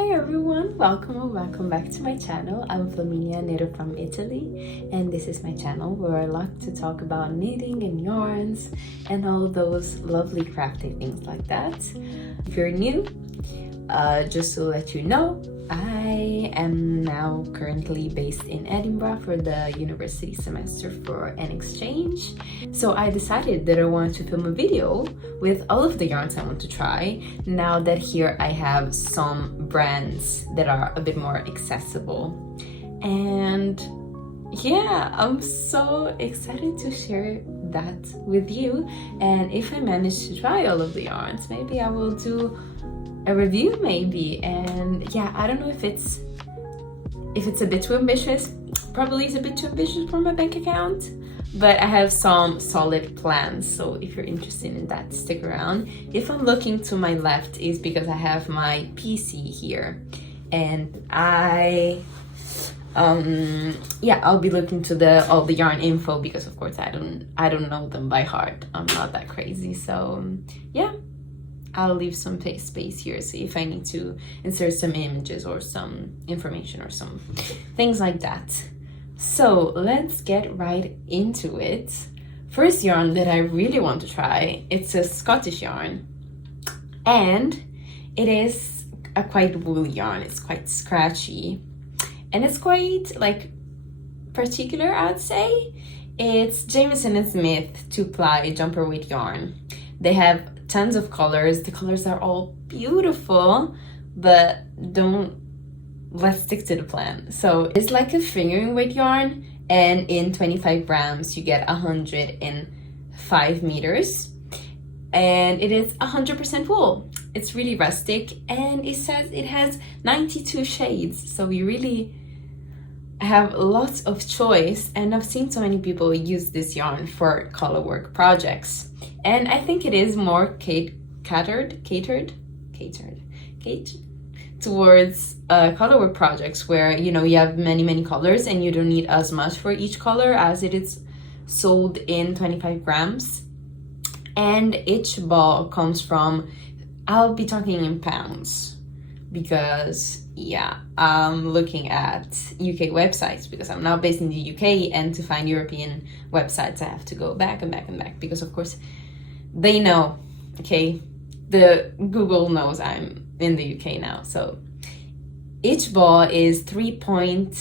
Hi everyone, welcome or welcome back to my channel. I'm Flaminia, knitter from Italy, and this is my channel where I like to talk about knitting and yarns and all those lovely crafty things like that. If you're new, just to let you know, I am now currently based in Edinburgh for the university semester for an exchange. So I decided that I wanted to film a video with all of the yarns I want to try, now that here I have some brands that are a bit more accessible. And yeah, I'm so excited to share that with you. And if I manage to try all of the yarns, maybe I will do a review maybe. And yeah, I don't know if it's a bit too ambitious. Probably it's a bit too ambitious for my bank account, but I have some solid plans, so if you're interested in that, stick around. If I'm looking to my left is because I have my PC here, and I'll be looking to all the yarn info, because of course I don't know them by heart. I'm not that crazy, so yeah, I'll leave some space here, so if I need to insert some images or some information or some things like that. So let's get right into it. First yarn that I really want to try, it's a Scottish yarn, and it is a quite woolly yarn. It's quite scratchy, and it's quite like particular, I'd say. It's Jamieson Smith 2-ply jumper weight yarn. They have tons of colors. The colors are all beautiful, but let's stick to the plan. So it's like a fingering weight yarn, and in 25 grams you get 105 meters, and it is 100% wool. It's really rustic, and it says it has 92 shades, so we really have lots of choice. And I've seen so many people use this yarn for color work projects, and I think it is more catered towards color work projects where, you know, you have many colors and you don't need as much for each color, as it is sold in 25 grams. And each ball comes from, I'll be talking in pounds, because yeah, I'm looking at UK websites because I'm now based in the UK, and to find European websites I have to go back and back, because of course they know, okay, the Google knows I'm in the UK now. So each ball is it kind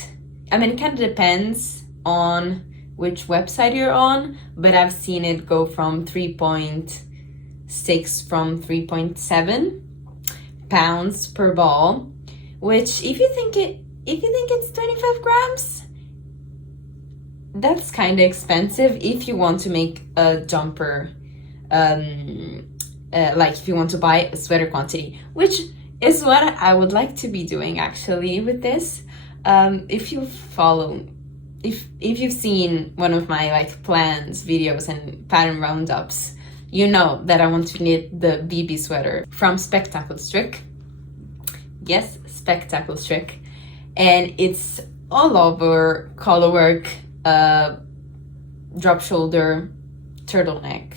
of depends on which website you're on, but I've seen it go from 3.6 from 3.7 pounds per ball, which if you think it's 25 grams, that's kind of expensive if you want to make a jumper, like if you want to buy a sweater quantity, which is what I would like to be doing actually with this. If you've seen one of my like plans videos and pattern roundups, you know that I want to knit the BB sweater from Spectacle Strick. Yes, Spectacle Strick, and it's all over color work, drop shoulder, turtleneck,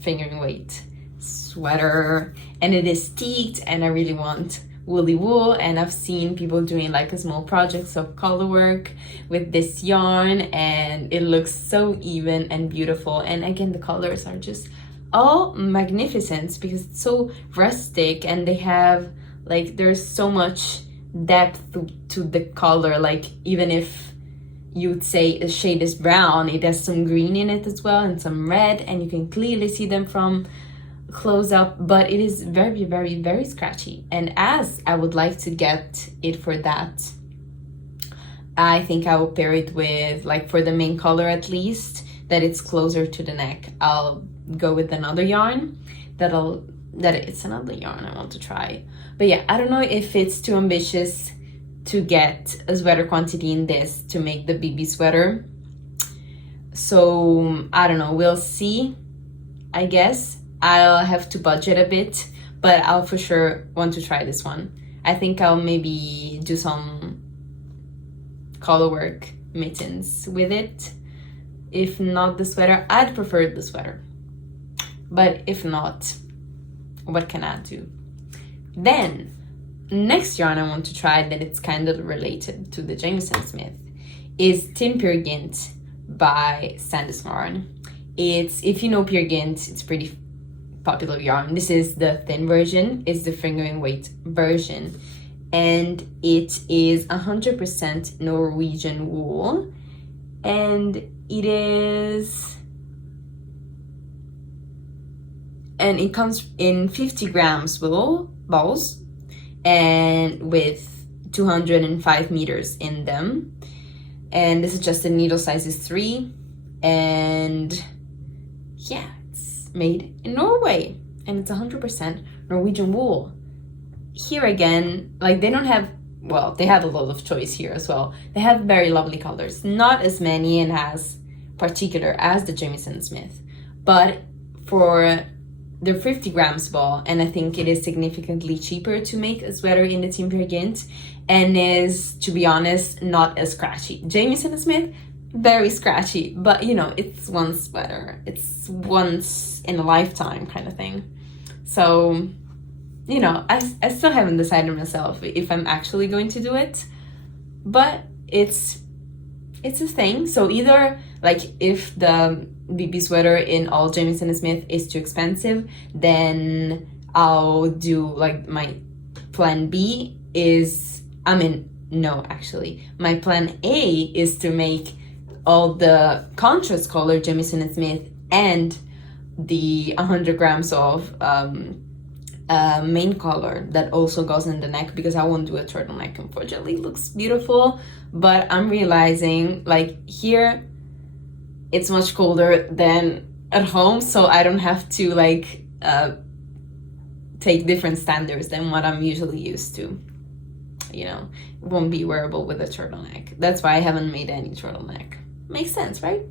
fingering weight sweater, and it is steeked, and I really want woolly wool. And I've seen people doing like a small projects of color work with this yarn, and it looks so even and beautiful. And again, the colors are just all magnificent because it's so rustic, and they have like, there's so much depth to the color. Like, even if you would say a shade is brown, it has some green in it as well, and some red, and you can clearly see them from close up, but it is very scratchy. And as I would like to get it for that, I think I will pair it with, like, for the main color at least, that it's closer to the neck, I'll go with another yarn it's another yarn I want to try. But yeah, I don't know if it's too ambitious to get a sweater quantity in this to make the BB sweater, so I don't know, we'll see. I guess I'll have to budget a bit, but I'll for sure want to try this one. I think I'll maybe do some color work mittens with it. If not the sweater, I'd prefer the sweater, but if not, what can I do? Then next yarn I want to try, that it's kind of related to the Jamieson Smith, is Tynn Pure Gynt by Sandness Garn. It's, if you know Pure Gynt, it's pretty popular yarn. This is the thin version, it's the fingering weight version, and it is 100% Norwegian wool, and it comes in 50 grams balls, and with 205 meters in them. And this is just the needle size is 3, and yeah, it's made in Norway, and it's 100% Norwegian wool. Here again, like, they don't have, well, they have a lot of choice here as well. They have very lovely colors, not as many and as particular as the Jamieson Smith, but for the 50 grams ball, and I think it is significantly cheaper to make a sweater in the Tynn Pure Gynt, and is, to be honest, not as scratchy. Jamieson Smith, very scratchy, but you know, it's one sweater, it's once in a lifetime kind of thing. So, you know, I still haven't decided myself if I'm actually going to do it, but it's a thing. So either, like, if the BB sweater in all Jamieson Smith is too expensive, then I'll do, like, my plan B is, my plan A is to make all the contrast color Jamieson Smith and the 100 grams of main color that also goes in the neck, because I won't do a turtleneck, unfortunately. It looks beautiful, but I'm realizing, like, here it's much colder than at home, so I don't have to, like, take different standards than what I'm usually used to. You know, it won't be wearable with a turtleneck. That's why I haven't made any turtleneck. Makes sense, right?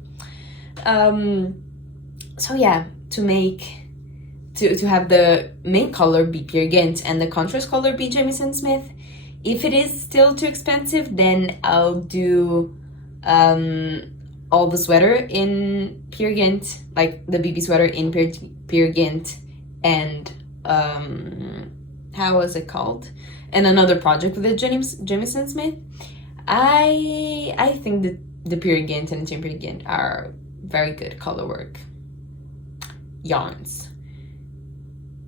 So yeah, to have the main color be Pure Gynt and the contrast color be Jamieson Smith. If it is still too expensive, then I'll do all the sweater in Pure Gynt, like the BB sweater in Pure Gynt, and how was it called? And another project with the Jamieson Smith. I think that the Pure Gynt and the Tynn Pure Gynt are very good color work yarns.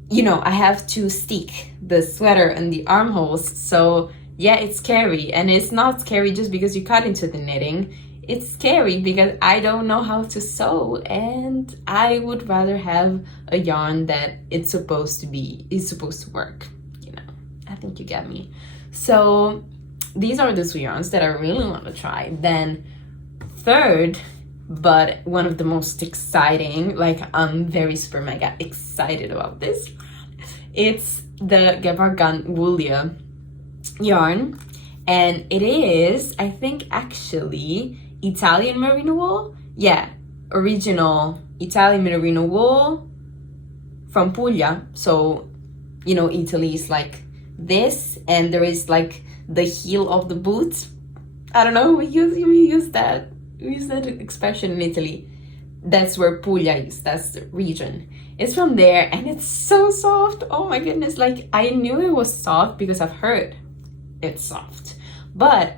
You know, I have to stick the sweater in the armholes, so yeah, it's scary. And it's not scary just because you cut into the knitting. It's scary because I don't know how to sew, and I would rather have a yarn that is supposed to work. You know, I think you get me. So these are the two yarns that I really want to try. Then third, but one of the most exciting, like, I'm very super mega excited about this, it's the Gepard Woolia yarn, and it is, I think, actually Italian merino wool. Yeah, original Italian merino wool from Puglia. So, you know, Italy is like this, and there is like the heel of the boot. I don't know, we use that expression in Italy. That's where Puglia is, that's the region. It's from there, and it's so soft. Oh my goodness, like, I knew it was soft because I've heard it's soft. But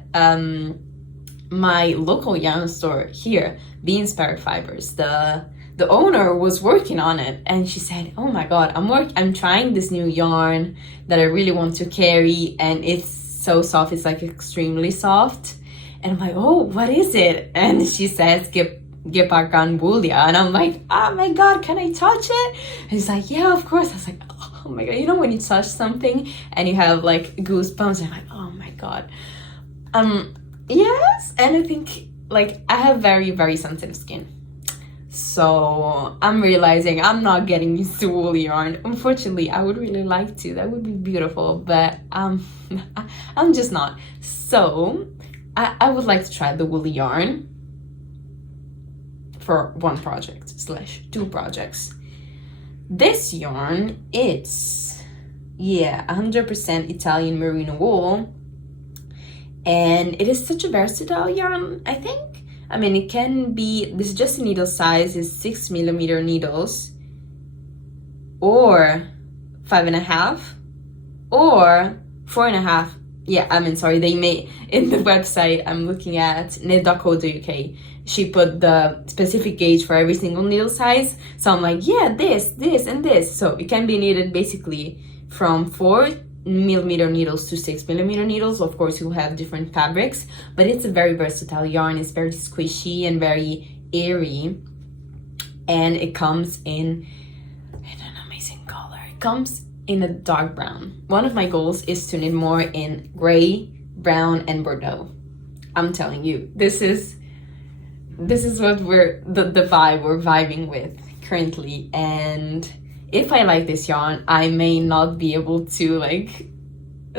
my local yarn store here, Be Inspired Fibers, the owner was working on it, and she said, oh my god, I'm trying this new yarn that I really want to carry, and it's so soft, it's like extremely soft. And I'm like, oh, what is it? And she says Gepard Woolia, and I'm like, oh my god, can I touch it? And he's like, yeah, of course. I was like, oh my god, you know when you touch something and you have like goosebumps, and I'm like, oh my god. Yes, and I think, like, I have very, very sensitive skin, so I'm realizing I'm not getting used to wool yarn. Unfortunately, I would really like to. That would be beautiful, but I'm just not. So I would like to try the woolly yarn for one project / 2 projects. This yarn, it's 100% Italian merino wool, and it is such a versatile yarn, I think. I mean, it can be, this is just a needle size, is 6mm needles, or 5.5, or 4.5. Yeah, I mean, sorry, they made, in the website I'm looking at, knit.co.uk, she put the specific gauge for every single needle size. So I'm like, yeah, this, and this. So it can be knitted basically from 4mm needles to 6mm needles. Of course, you'll have different fabrics, but it's a very versatile yarn. It's very squishy and very airy. And it comes in an amazing color. It comes in a dark brown. One of my goals is to knit more in gray, brown, and Bordeaux. I'm telling you, this is what the vibe we're vibing with currently. And if I like this yarn, I may not be able to like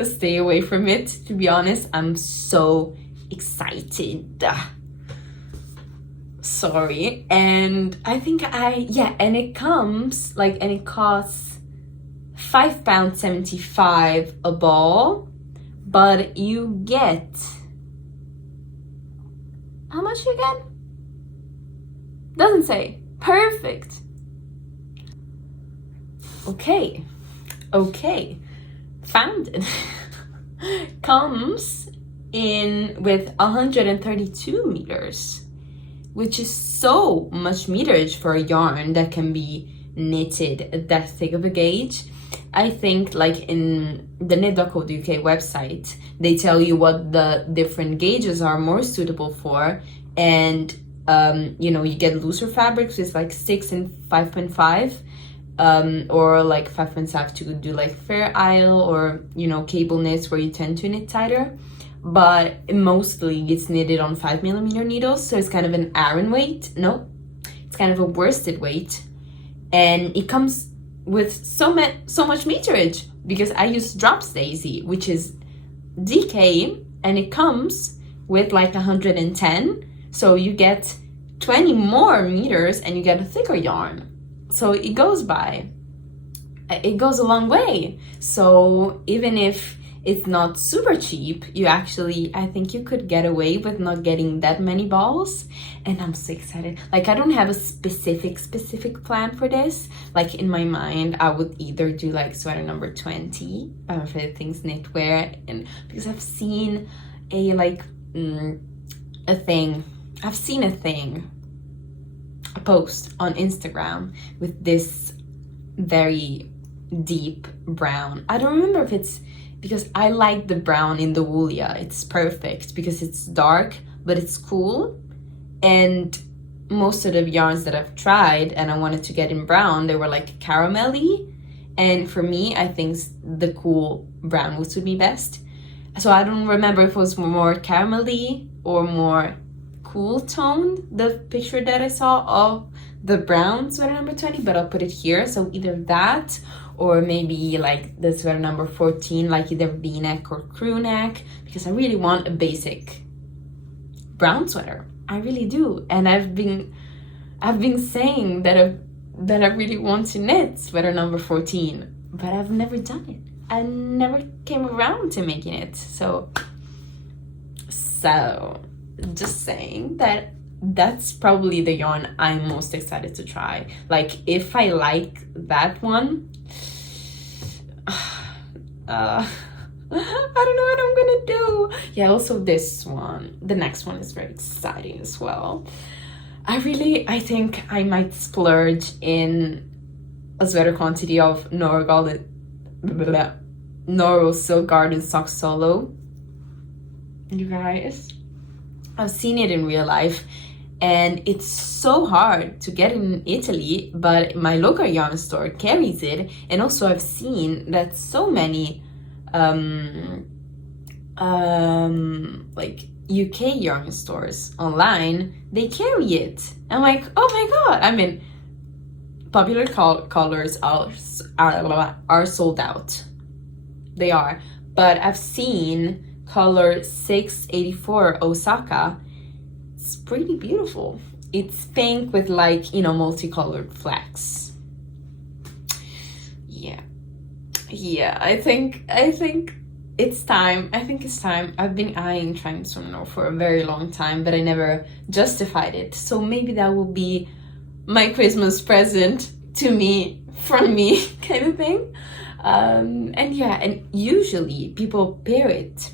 stay away from it, to be honest. I'm so excited. Sorry. And I think and it comes like, and it costs £5.75 a ball, but you get, how much you get? Doesn't say. Perfect. Okay, found it. Comes in with 132 meters, which is so much meterage for a yarn that can be knitted at that thick of a gauge. I think like in the knit.co.uk website, they tell you what the different gauges are more suitable for, and you know, you get looser fabrics with like 6 and 5.5, or like 5.5 to do like Fair Isle, or you know, cable knits where you tend to knit tighter. But mostly it's knitted on 5mm needles, so it's kind of an aran weight. No, it's kind of a worsted weight, and it comes with so much meterage because I use Drops Daisy, which is DK, and it comes with like 110, so you get 20 more meters and you get a thicker yarn. So it goes a long way. So even if it's not super cheap, you actually, I think you could get away with not getting that many balls. And I'm so excited. Like, I don't have a specific plan for this. Like, in my mind, I would either do like sweater number 20 by my favorite things knitwear, and because I've seen a post on Instagram with this very deep brown. I don't remember if it's because I like the brown in the Woolia. It's perfect because it's dark, but it's cool. And most of the yarns that I've tried and I wanted to get in brown, they were like caramelly. And for me, I think the cool brown would suit me best. So I don't remember if it was more caramelly or more cool toned, the picture that I saw of the brown sweater number 20, but I'll put it here. So either that, or maybe like the sweater number 14, like either V-neck or crew neck, because I really want a basic brown sweater. I really do. And I've been saying that I really want to knit sweater number 14, but I've never done it. I never came around to making it. So just saying that that's probably the yarn I'm most excited to try. Like, if I like that one, I don't know what I'm gonna do. Yeah, also this one, the next one is very exciting as well. I think I might splurge in a sweater quantity of Noro Silk Garden Sock Solo. You guys, I've seen it in real life, and it's so hard to get in Italy, but my local yarn store carries it. And also I've seen that so many like UK yarn stores online, they carry it. I'm like, oh my god. I mean, popular colors are sold out. They are. But I've seen color 684 Osaka. It's pretty beautiful. It's pink with like, you know, multicolored flecks. Yeah, I think it's time. I've been eyeing Jaimison Noro for a very long time, but I never justified it. So maybe that will be my Christmas present to me, from me, kind of thing. And yeah, and usually people pair it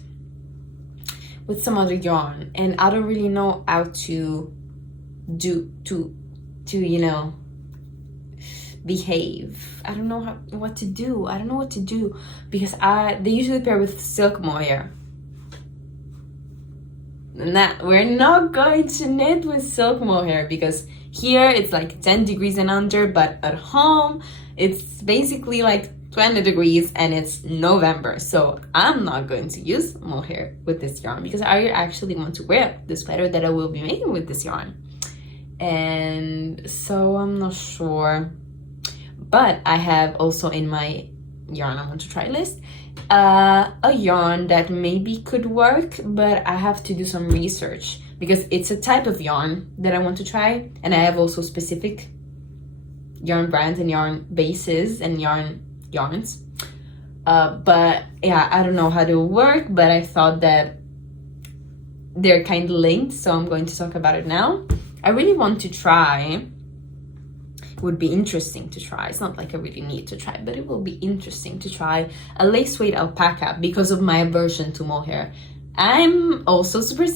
with some other yarn, and I don't really know how to you know, behave. I don't know what to do. I don't know what to do, because they usually pair with silk mohair. We're not going to knit with silk mohair, because here it's like 10 degrees and under, but at home it's basically like 20 degrees and it's November. So I'm not going to use mohair with this yarn, because I actually want to wear the sweater that I will be making with this yarn. And so I'm not sure. But I have also in my yarn I want to try list a yarn that maybe could work, but I have to do some research, because it's a type of yarn that I want to try, and I have also specific yarn brands and yarn bases and yarns. But yeah, I don't know how to work, but I thought that they're kind of linked, so I'm going to talk about it now. I really want to try. It would be interesting to try. It's not like I really need to try, but it will be interesting to try a lace weight alpaca, because of my aversion to mohair. I'm super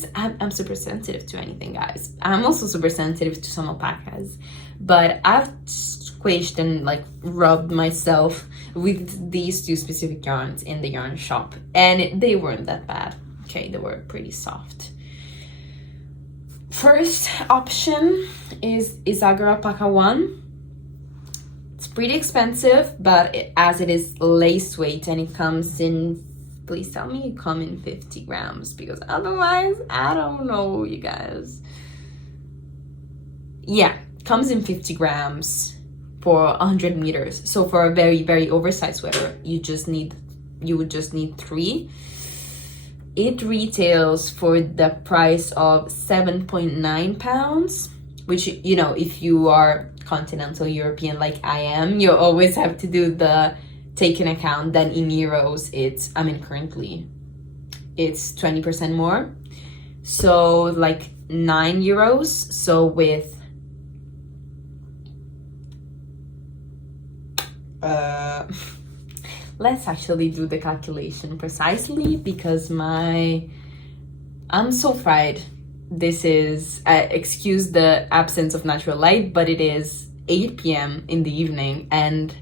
sensitive to anything, guys. I'm also super sensitive to some alpacas, but I've squished and like rubbed myself with these two specific yarns in the yarn shop, and they weren't that bad. Okay, they were pretty soft. First option is Isager Alpaca 1. It's pretty expensive, but as it is lace weight and it comes in, please tell me it comes in 50 grams, because otherwise, I don't know, you guys. Yeah, it comes in 50 grams for 100 meters. So for a very, very oversized sweater, you would just need 3. It retails for the price of 7.9 pounds, which, you know, if you are continental European like I am, you always have to do the take in account. Then in euros, currently it's 20% more. So like 9 euros. So with let's actually do the calculation precisely, because I'm so fried. This is, excuse the absence of natural light, but it is 8 p.m. in the evening, and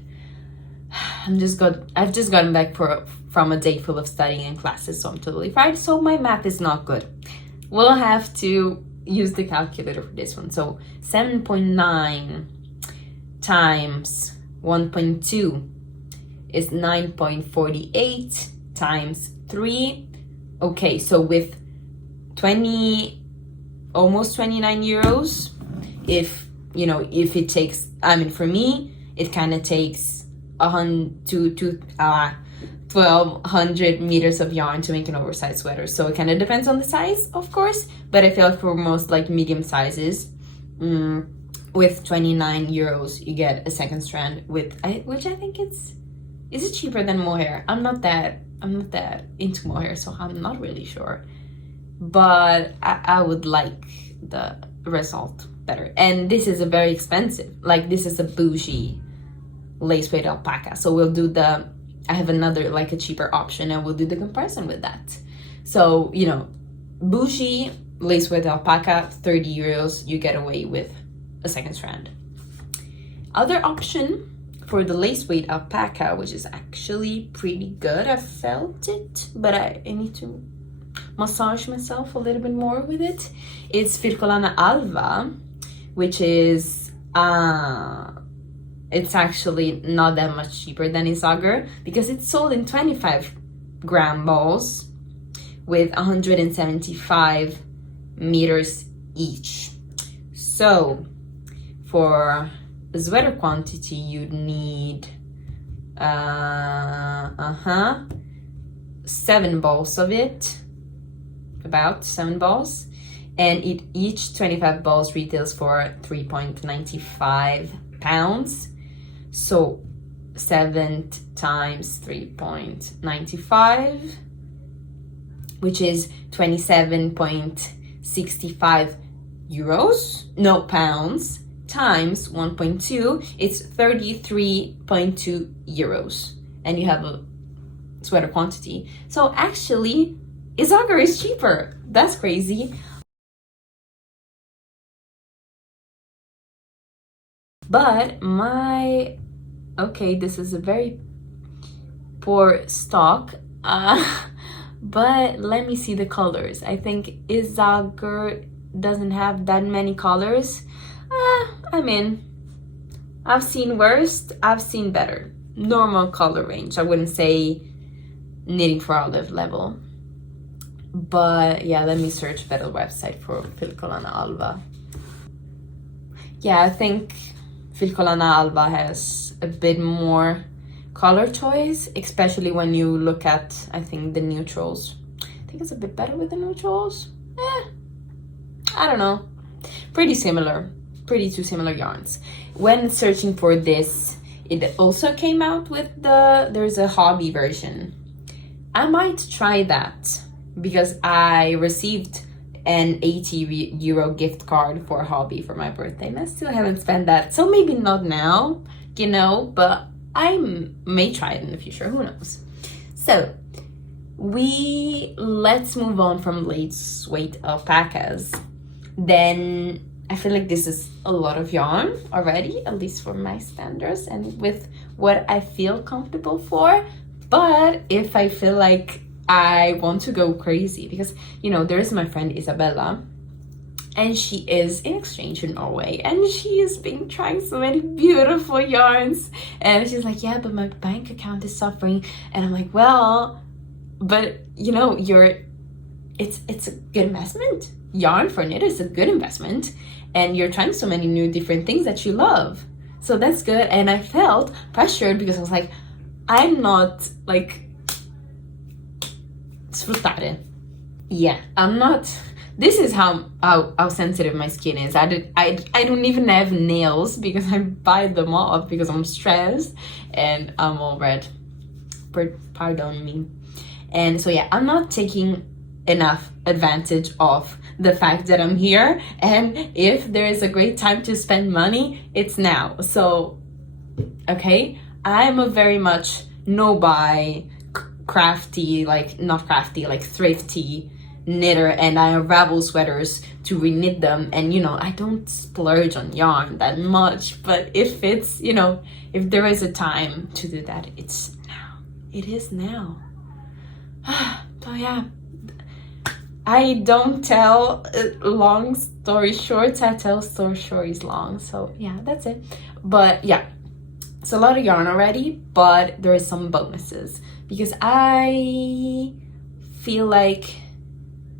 I've just gotten back from a day full of studying and classes, so I'm totally fried. So my math is not good. We'll have to use the calculator for this one. So 7.9 times 1.2 is 9.48 times 3. Okay, so with almost 29 euros, if it takes, for me, it kind of takes 1,200 meters of yarn to make an oversized sweater. So it kind of depends on the size, of course, but I feel like for most like medium sizes, with 29 euros, you get a second strand which I think is it cheaper than mohair? I'm not that into mohair, so I'm not really sure. But I would like the result better. And this is a very expensive, like this is a bougie lace weight alpaca. So we'll do I have another like a cheaper option, and we'll do the comparison with that. So, bougie lace weight alpaca, 30 euros, you get away with a second strand. Other option for the lace weight alpaca, which is actually pretty good. I felt it, but I need to massage myself a little bit more with it. It's Vircolana Alva, which is it's actually not that much cheaper than Isager, because it's sold in 25 gram balls with 175 meters each. So for the sweater quantity, you'd need 7 balls of it, about 7 balls, and each 25 balls retails for 3.95 pounds. So 7 times 3.95, which is 27.65 pounds, times 1.2, it's 33.2 euros. and you have a sweater quantity. So actually, Izagar is cheaper. That's crazy. But okay, this is a very poor stock. But let me see the colors. I think Izagar doesn't have that many colors. I mean, I've seen worst, I've seen better. Normal color range. I wouldn't say knitting for olive level. But yeah, let me search better website for Filcolana Alba. Yeah, I think Filcolana Alba has a bit more color choice, especially when you look at, I think, the neutrals. I think it's a bit better with the neutrals. I don't know. Pretty similar. Pretty two similar yarns. When searching for this, it also came out with there's a hobby version. I might try that because I received an 80 euro gift card for a hobby for my birthday, and I still haven't spent that. So maybe not now, you know, but I may try it in the future. Who knows? So let's move on from lightweight alpacas. Then I feel like this is a lot of yarn already, at least for my standards and with what I feel comfortable for. But if I feel like I want to go crazy, because, you know, there's my friend Isabella, and she is in exchange in Norway, and she has been trying so many beautiful yarns, and she's like, yeah, but my bank account is suffering. And I'm like, well, but you know, it's a good investment. Yarn for knit is a good investment, and you're trying so many new different things that you love, so that's good. And I felt pressured because I was like, I'm not like sfruttare. Yeah, I'm not. This is how sensitive my skin is. I don't even have nails because I bite them off because I'm stressed and I'm all red. Pardon me. And so yeah, I'm not taking enough advantage of the fact that I'm here, and if there is a great time to spend money, it's now. So okay, I'm a very much no-buy, crafty, like not crafty, like thrifty knitter, and I unravel sweaters to reknit them. And you know, I don't splurge on yarn that much, but if it's, you know, if there is a time to do that, it's now. It is now. So yeah, I don't tell long story shorts, I tell stories long. So yeah, that's it. But yeah, it's a lot of yarn already, but there is some bonuses because I feel like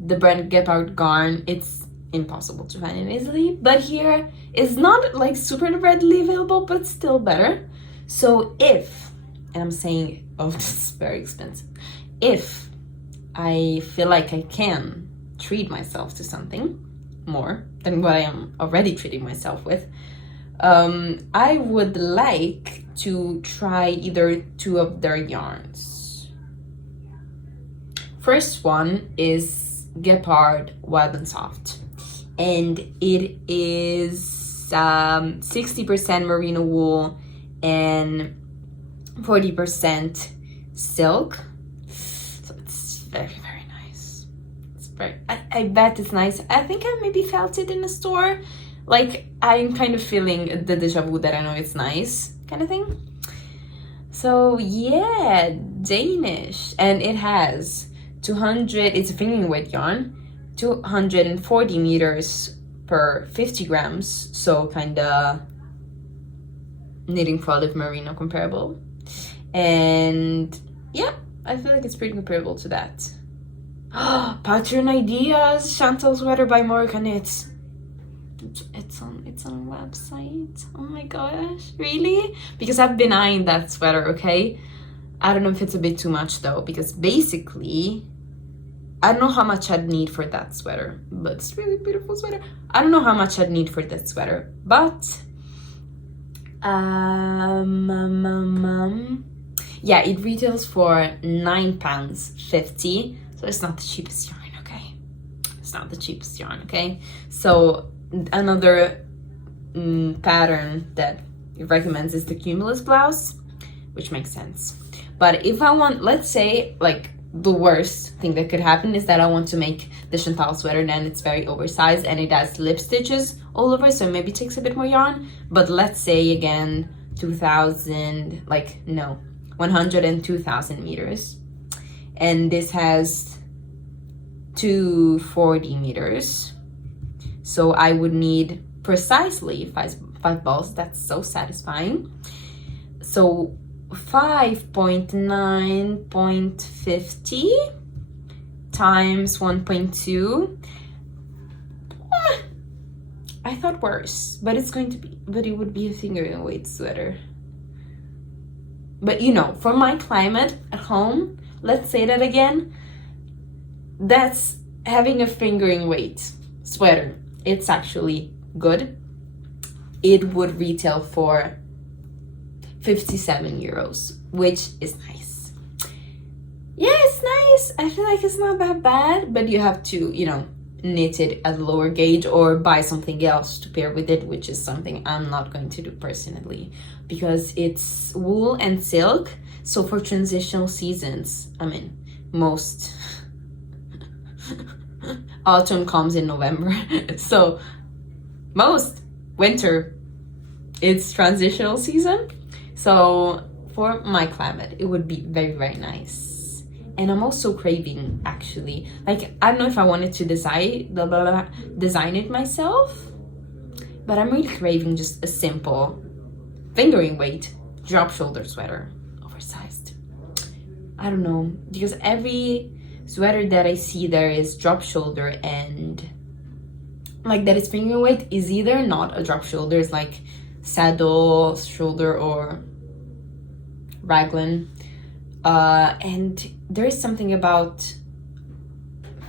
the brand Gepard Garn, it's impossible to find in Italy, but here it's not like super readily available, but still better. So if, and I'm saying, oh, this is very expensive, if I feel like I can treat myself to something more than what I am already treating myself with, I would like to try either two of their yarns. First one is Gepard Wild and Soft, and it is 60% merino wool and 40% silk. So it's very, very nice. It's very, I bet it's nice. I think I maybe felt it in a store. Like, I'm kind of feeling the deja vu that I know it's nice kind of thing. So yeah, Danish, and it has 200, it's a fingering weight yarn, 240 meters per 50 grams, so kind of knitting for olive merino comparable. And yeah, I feel like it's pretty comparable to that. Pattern ideas, Chantal sweater by Morica Knits. It's on a website. Oh my gosh, really? Because I've been eyeing that sweater, okay? I don't know if it's a bit too much though, because basically I don't know how much I'd need for that sweater, but it's a really beautiful sweater. I don't know how much I'd need for that sweater, but yeah, it retails for £9.50, so it's not the cheapest yarn, okay? It's not the cheapest yarn, okay? So another pattern that it recommends is the cumulus blouse, which makes sense. But if I want, let's say, like, the worst thing that could happen is that I want to make the Chantal sweater, then it's very oversized and it has lip stitches all over, so maybe it takes a bit more yarn. But let's say again 102,000 meters, and this has 240 meters, so I would need precisely five balls. That's so satisfying. So 5.9.50 times 1.2. I thought worse, but it would be a fingering weight sweater. But you know, for my climate at home, let's say that again, that's having a fingering weight sweater. It's actually good. It would retail for 57 euros, which is nice. Yeah, it's nice. I feel like it's not that bad, but you have to, you know, knit it at lower gauge or buy something else to pair with it, which is something I'm not going to do personally because it's wool and silk. So for transitional seasons, I mean, most autumn comes in November, so most winter it's transitional season. So for my climate, it would be very, very nice. And I'm also craving, actually, like, I don't know if I wanted to design it myself, but I'm really craving just a simple fingering weight drop shoulder sweater, oversized. I don't know, because every sweater that I see there is drop shoulder and like that is fingering weight is either not a drop shoulder, it's like saddle shoulder or raglan, and there is something about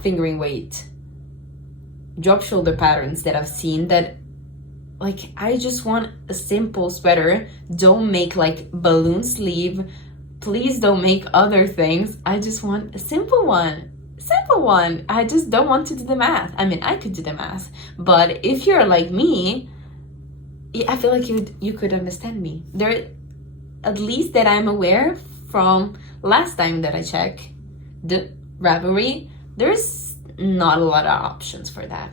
fingering weight drop shoulder patterns that I've seen that, like, I just want a simple sweater. Don't make like balloon sleeve, please don't make other things. I just want a simple one. I just don't want to do the math. I mean, I could do the math, but if you're like me, I feel like you could understand me. There, at least that I'm aware from last time that I checked the Ravelry, there's not a lot of options for that.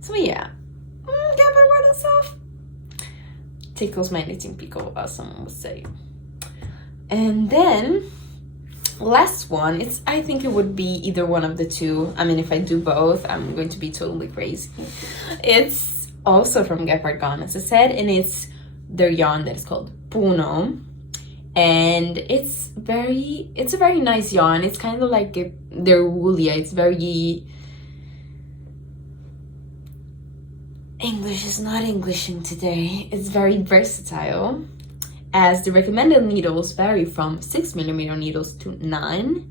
So yeah, Gepard more than soft. Tickles my knitting pico, as someone would say. And then last one, I think it would be either one of the two. I mean, if I do both, I'm going to be totally crazy. It's also from Gepard Garn, as I said, and it's their yarn that is called Puno. And it's a very nice yarn. It's kind of like their Woolia. It's very... English is not Englishing today. It's very versatile, as the recommended needles vary from 6mm needles to 9,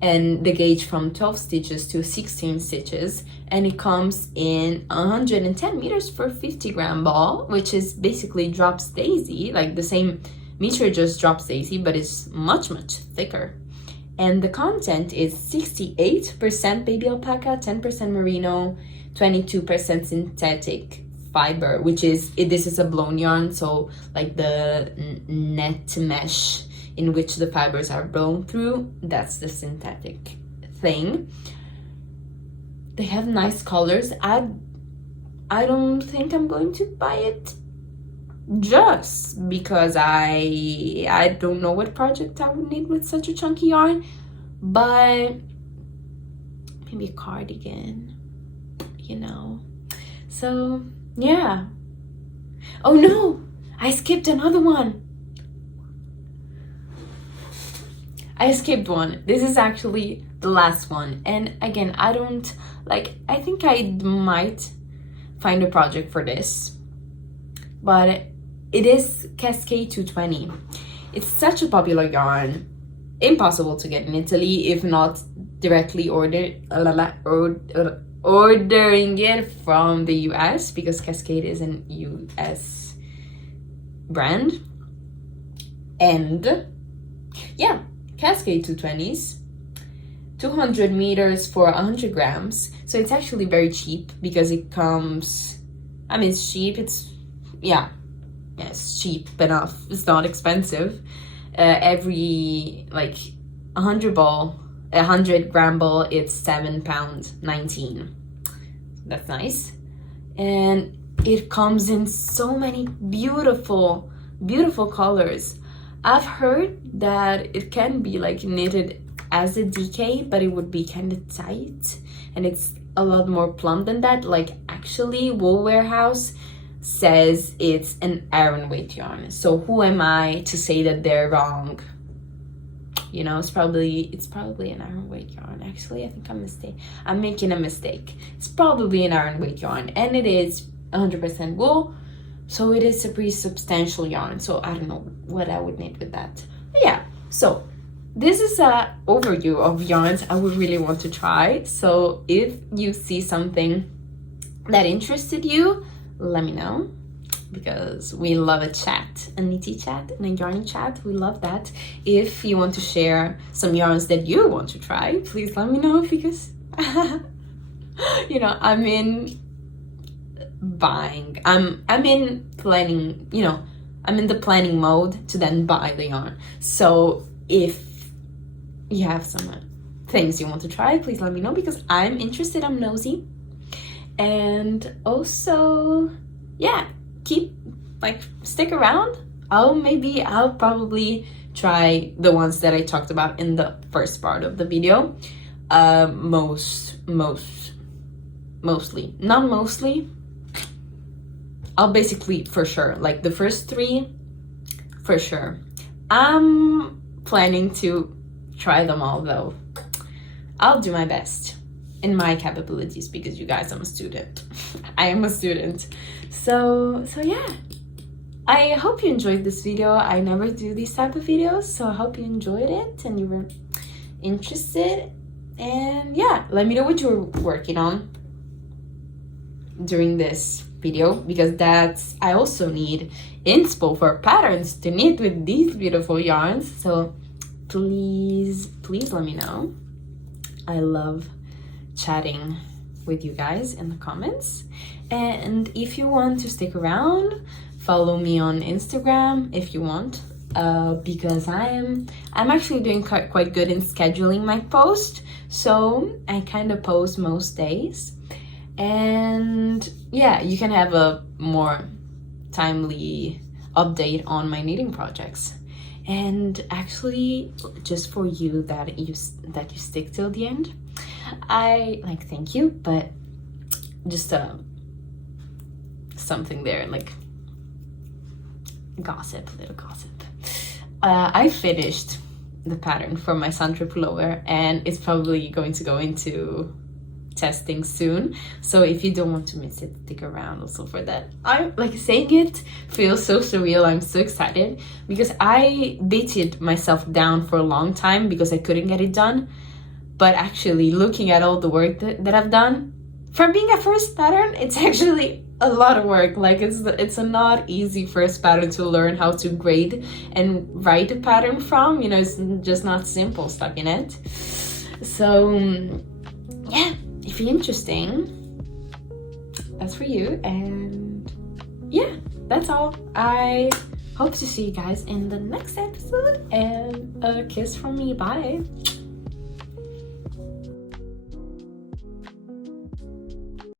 and the gauge from 12 stitches to 16 stitches, and it comes in 110 meters for 50-gram ball, which is basically drops daisy, like the same meter just drops daisy, but it's much thicker. And the content is 68% baby alpaca, 10% merino, 22% synthetic fiber, which is, this is a blown yarn, so like the net mesh in which the fibers are blown through, that's the synthetic thing. They have nice colors. I don't think I'm going to buy it just because I don't know what project I would need with such a chunky yarn, but maybe a cardigan, you know. So yeah. Oh no, I skipped another one. I skipped one. This is actually the last one, and again, I think I might find a project for this, but it is Cascade 220. It's such a popular yarn, impossible to get in Italy if not directly ordering it from the US, because Cascade is an US brand. And yeah, Cascade 220s, 200 meters for 100 grams. So it's actually very cheap because it comes, I mean, it's cheap. It's cheap enough. It's not expensive. Every like 100 gram ball, it's £7.19. That's nice. And it comes in so many beautiful colors. I've heard that it can be like knitted as a DK, but it would be kind of tight, and it's a lot more plump than that. Like, actually, Wool Warehouse says it's an aran weight yarn, so who am I to say that they're wrong? You know, it's probably an aran weight yarn. Actually, I think I'm making a mistake. It's probably an aran weight yarn, and it is 100% wool, so it is a pretty substantial yarn. So I don't know what I would knit with that. But yeah, so this is a overview of yarns I would really want to try. So if you see something that interested you, let me know, because we love a chat, a nitty chat and a yarning chat. We love that. If you want to share some yarns that you want to try, please let me know, because you know, I'm in buying. I'm in planning, you know, I'm in the planning mode to then buy the yarn. So if you have some things you want to try, please let me know, because I'm interested, I'm nosy. And also, yeah, stick around. I'll probably try the ones that I talked about in the first part of the video. Mostly, not mostly. I'll basically, for sure, like the first 3, for sure. I'm planning to try them all, though. I'll do my best in my capabilities, because you guys, I'm a student. I am a student. So yeah, I hope you enjoyed this video. I never do these type of videos, so I hope you enjoyed it and you were interested. And yeah, let me know what you're working on during this video, because I also need inspo for patterns to knit with these beautiful yarns. So please let me know. I love chatting with you guys in the comments. And if you want to stick around, follow me on Instagram if you want, because I'm actually doing quite good in scheduling my post. So I kind of post most days, and yeah, you can have a more timely update on my knitting projects. And actually, just for you that you stick till the end, I thank you. But just something there, like little gossip. I finished the pattern for my Sandra pullover, and it's probably going to go into testing soon. So if you don't want to miss it, stick around also for that. I saying it feels so surreal. I'm so excited because I beated myself down for a long time because I couldn't get it done. But actually, looking at all the work that I've done for being a first pattern, it's actually a lot of work. Like it's a not easy first pattern to learn how to grade and write a pattern from. You know, it's just not simple stuck in it. So yeah, if you're interesting, that's for you. And yeah, that's all. I hope to see you guys in the next episode, and a kiss from me. Bye.